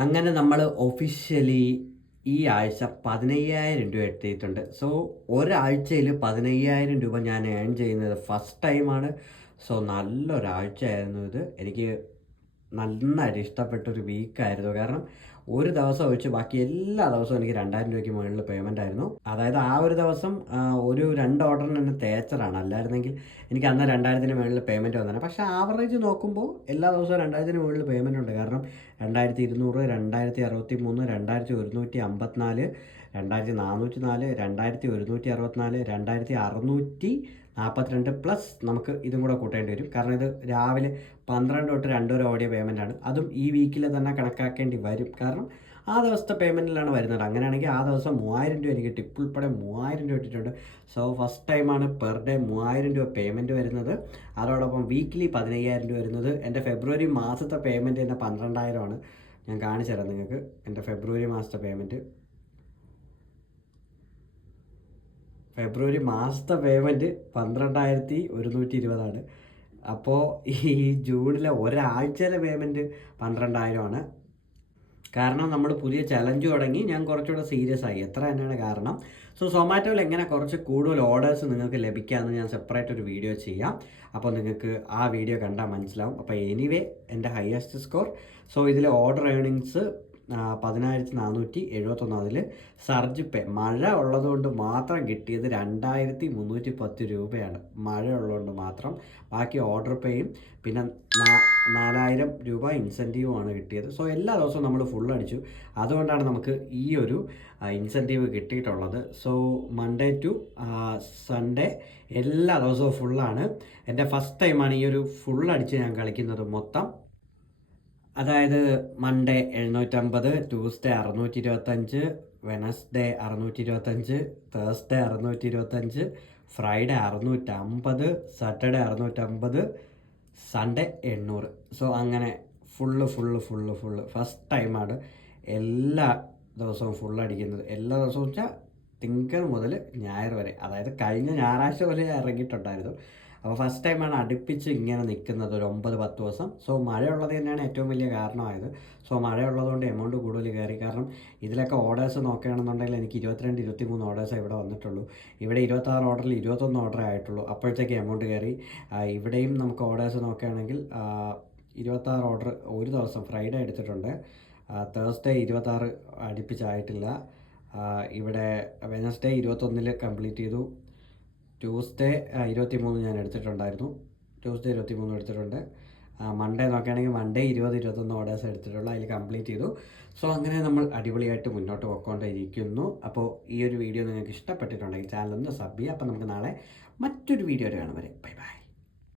അങ്ങനെ നമ്മൾ ഒഫീഷ്യലി ഈ ആഴ്ച 15,000 രൂപ എത്തിയിട്ടുണ്ട്. സോ ഒരാഴ്ചയിൽ 15,000 രൂപ ഞാൻ ഏൺ ചെയ്യുന്നത് ഫസ്റ്റ് ടൈമാണ്. സോ നല്ലൊരാഴ്ചയായിരുന്നു ഇത്. എനിക്ക് നന്നായിട്ട് ഇഷ്ടപ്പെട്ടൊരു വീക്കായിരുന്നു. കാരണം ഒരു ദിവസം ഒഴിച്ച് ബാക്കി എല്ലാ ദിവസവും എനിക്ക് 2,000 രൂപയ്ക്ക് മുകളിൽ പേയ്മെൻ്റ് ആയിരുന്നു. അതായത് ആ ഒരു ദിവസം ഒരു 2 ഓർഡറിന് തന്നെ തേച്ചറാണ്. അല്ലായിരുന്നെങ്കിൽ എനിക്ക് അന്ന് 2,000-ന് മുകളിൽ പേയ്മെൻറ്റ് വന്നേനെ. പക്ഷേ ആവറേജ് നോക്കുമ്പോൾ എല്ലാ ദിവസവും 2,000-ന് മുകളിൽ പേയ്മെൻ്റ് ഉണ്ട്. കാരണം 2,200, 2,063, 2,154, 2,404, 2,164, 2,642 പ്ലസ് നമുക്ക് ഇതും കൂടെ കൂട്ടേണ്ടി വരും. കാരണം ഇത് രാവിലെ 12 തൊട്ട് 2 വരെ ഓടിയ പേയ്മെൻറ്റാണ്. അതും ഈ വീക്കിൽ തന്നെ കണക്കാക്കേണ്ടി വരും. കാരണം ആ ദിവസത്തെ പേയ്മെൻറ്റിലാണ് വരുന്നത്. അങ്ങനെയാണെങ്കിൽ ആ ദിവസം 3,000 രൂപ എനിക്ക് ടിപ്പ് ഉൾപ്പെടെ 3,000 രൂപ ഇട്ടിട്ടുണ്ട്. സോ ഫസ്റ്റ് ടൈമാണ് പെർ ഡേ 3,000 രൂപ പേയ്മെൻറ്റ് വരുന്നത്. അതോടൊപ്പം വീക്കിലി 15,000 രൂപ വരുന്നത്. എൻ്റെ ഫെബ്രുവരി മാസത്തെ പേയ്മെൻറ്റ് തന്നെ 12,000 ഞാൻ കാണിച്ചു തരാം നിങ്ങൾക്ക്. എൻ്റെ ഫെബ്രുവരി മാസത്തെ പേയ്മെൻറ്റ് ഫെബ്രുവരി മാസത്തെ പേയ്മെൻറ്റ് 12,120 അപ്പോൾ ഈ ജൂണിലെ ഒരാഴ്ചയിലെ പേയ്മെൻറ്റ് 12,000 കാരണം നമ്മൾ പുതിയ ചലഞ്ച് തുടങ്ങി. ഞാൻ കുറച്ചുകൂടെ സീരിയസ് ആയി. എത്ര തന്നെയാണ് കാരണം. സോ സൊമാറ്റോയിൽ എങ്ങനെ കുറച്ച് കൂടുതൽ ഓർഡേഴ്സ് നിങ്ങൾക്ക് ലഭിക്കാമെന്ന് ഞാൻ സെപ്പറേറ്റ് ഒരു വീഡിയോ ചെയ്യാം. അപ്പോൾ നിങ്ങൾക്ക് ആ വീഡിയോ കണ്ടാൽ മനസ്സിലാവും. അപ്പോൾ എനിവേ എൻ്റെ ഹയസ്റ്റ് സ്കോർ. സോ ഇതിലെ ഓർഡർ ഏണിങ്സ് 10,471. അതിൽ സർജ് പേ മഴ ഉള്ളതുകൊണ്ട് മാത്രം കിട്ടിയത് 2,310 രൂപയാണ്. മഴ ഉള്ളതുകൊണ്ട് മാത്രം. ബാക്കി ഓർഡർ പേയും പിന്നെ 4,000 രൂപ ഇൻസെൻറ്റീവുമാണ് കിട്ടിയത്. സോ എല്ലാ ദിവസവും നമ്മൾ ഫുൾ അടിച്ചു. അതുകൊണ്ടാണ് നമുക്ക് ഈ ഒരു ഇൻസെൻറ്റീവ് കിട്ടിയിട്ടുള്ളത്. സോ മൺഡേ ടു സൺഡേ എല്ലാ ദിവസവും ഫുള്ളാണ്. എൻ്റെ ഫസ്റ്റ് ടൈമാണ് ഈ ഒരു ഫുൾ അടിച്ച് ഞാൻ കളിക്കുന്നത് മൊത്തം. അതായത് Monday 750, Tuesday 625, Wednesday 625, Thursday 625, Friday 650, Saturday 650, Sunday 800. So അങ്ങനെ ഫുള്ള് ഫസ്റ്റ് ടൈമാണ് എല്ലാ ദിവസവും ഫുൾ അടിക്കുന്നത്. എല്ലാ ദിവസവും വെച്ചാൽ തിങ്കൾ മുതൽ ഞായർ വരെ. അതായത് കഴിഞ്ഞ ഞായറാഴ്ച വരെ ഇറങ്ങിയിട്ടുണ്ടായിരുന്നു. അപ്പോൾ ഫസ്റ്റ് ടൈമാണ് അടുപ്പിച്ച് ഇങ്ങനെ നിൽക്കുന്നത് ഒരു 9-10 ദിവസം. സോ മഴയുള്ളത് തന്നെയാണ് ഏറ്റവും വലിയ കാരണമായത്. സോ മഴയുള്ളതുകൊണ്ട് എമൗണ്ട് കൂടുതൽ കയറി. കാരണം ഇതിലൊക്കെ ഓർഡേഴ്സ് നോക്കുകയാണെന്നുണ്ടെങ്കിൽ എനിക്ക് 22-23 ഓർഡേഴ്സേ ഇവിടെ വന്നിട്ടുള്ളൂ. ഇവിടെ 26 ഓർഡറിൽ 21 ഓർഡറേ ആയിട്ടുള്ളൂ. അപ്പോഴത്തേക്ക് എമൗണ്ട് കയറി. ഇവിടെയും നമുക്ക് ഓർഡേഴ്സ് നോക്കുകയാണെങ്കിൽ 26 ഓർഡർ ഒരു ദിവസം ഫ്രൈഡേ എടുത്തിട്ടുണ്ട്. തേഴ്സ്ഡേ 26 അടുപ്പിച്ചായിട്ടില്ല. ഇവിടെ വെനസ്ഡേ 21-ൽ കംപ്ലീറ്റ് ചെയ്തു. ട്യൂസ്ഡേ 23 ഞാൻ എടുത്തിട്ടുണ്ടായിരുന്നു. ട്യൂസ്ഡേ 23 എടുത്തിട്ടുണ്ട്. മൺഡേ നോക്കുകയാണെങ്കിൽ മൺഡേ 20-21 ഓർഡേഴ്സ് എടുത്തിട്ടുള്ളൂ. അതിൽ കംപ്ലീറ്റ് ചെയ്തു. സോ അങ്ങനെ നമ്മൾ അടിപൊളിയായിട്ട് മുന്നോട്ട് പോയിക്കൊണ്ടിരിക്കുന്നു. അപ്പോൾ ഈ ഒരു വീഡിയോ നിങ്ങൾക്ക് ഇഷ്ടപ്പെട്ടിട്ടുണ്ടെങ്കിൽ ചാനൽ ഒന്ന് സബ് ചെയ്യുക. അപ്പോൾ നമുക്ക് നാളെ മറ്റൊരു വീഡിയോ കാണും വരെ. Bye bye.